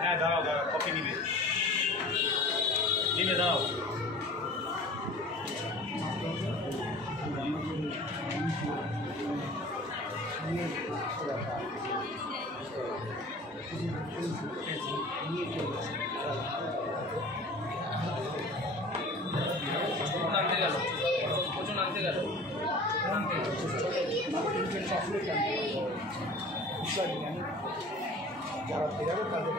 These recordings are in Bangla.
হ্যাঁ দাঁড়াও দাঁড়াও, কপি নিবে নিবে দাও। আনতে গেল প্রচুর আনতে গেল চকলেট যারা বেরাবে তাদের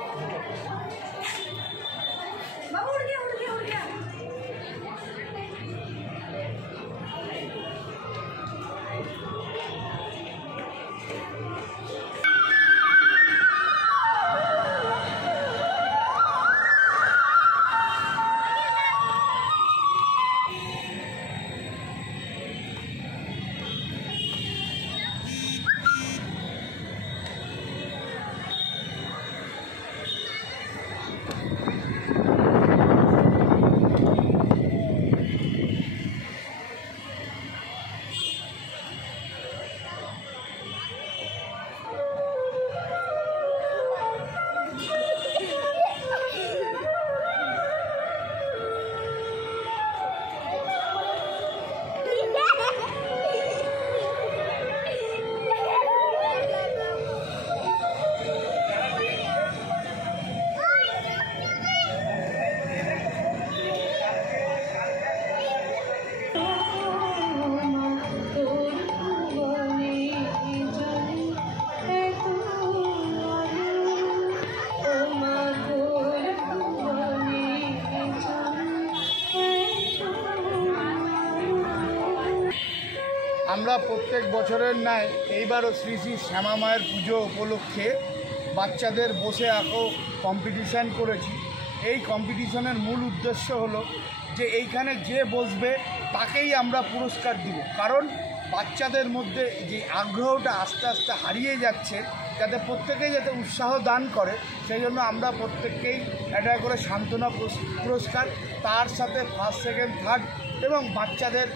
আমরা প্রত্যেক বছরের ন্যায় এইবারও শ্রী শ্রী শ্যামা মায়ের পুজো উপলক্ষে বাচ্চাদের বসে আঁকো কম্পিটিশান করেছি। এই কম্পিটিশনের মূল উদ্দেশ্য হলো যে এইখানে যে বসবে তাকেই আমরা পুরস্কার দিব, কারণ বাচ্চাদের মধ্যে যে আগ্রহটা আস্তে আস্তে হারিয়ে যাচ্ছে, যাতে প্রত্যেকেই যাতে উৎসাহ দান করে, সেই জন্য আমরা প্রত্যেককেই একটা করে সান্ত্বনা পুরস্কার, তার সাথে ফার্স্ট সেকেন্ড থার্ড এবং বাচ্চাদের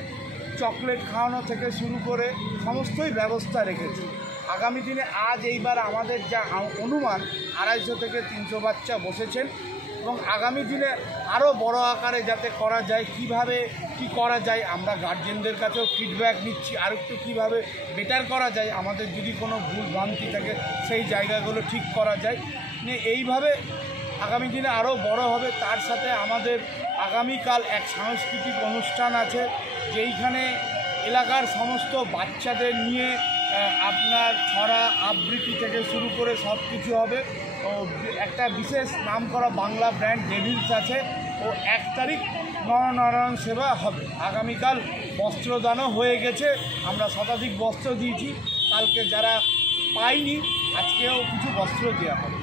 চকলেট খাওয়ানো থেকে শুরু করে সমস্তই ব্যবস্থা রেখেছি। আগামী দিনে আজ এইবার আমাদের যা অনুমান 250 থেকে 300 বাচ্চা বসেছেন এবং আগামী দিনে আরও বড় আকারে যাতে করা যায়, কিভাবে কি করা যায় আমরা গার্জেনদের কাছেও ফিডব্যাক নিচ্ছি, আর একটু কীভাবে বেটার করা যায়, আমাদের যদি কোনো ভুল ভ্রান্তি থাকে সেই জায়গাগুলো ঠিক করা যায়, এইভাবে আগামী দিনে আরও বড় হবে। তার সাথে আমাদের আগামীকাল এক সাংস্কৃতিক অনুষ্ঠান আছে, যেইখানে এলাকার সমস্ত বাচ্চাদের নিয়ে আপনার ছড়া আবৃত্তি থেকে শুরু করে সব কিছু হবে। ও একটা বিশেষ নাম করা বাংলা ব্র্যান্ড ডেভিলস আছে, ও 1 তারিখ নরনারায়ণ সেবা হবে। আগামীকাল বস্ত্রদানও হয়ে গেছে, আমরা শতাধিক বস্ত্র দিয়েছি, কালকে যারা পায়নি আজকেও কিছু বস্ত্র দেওয়া হবে।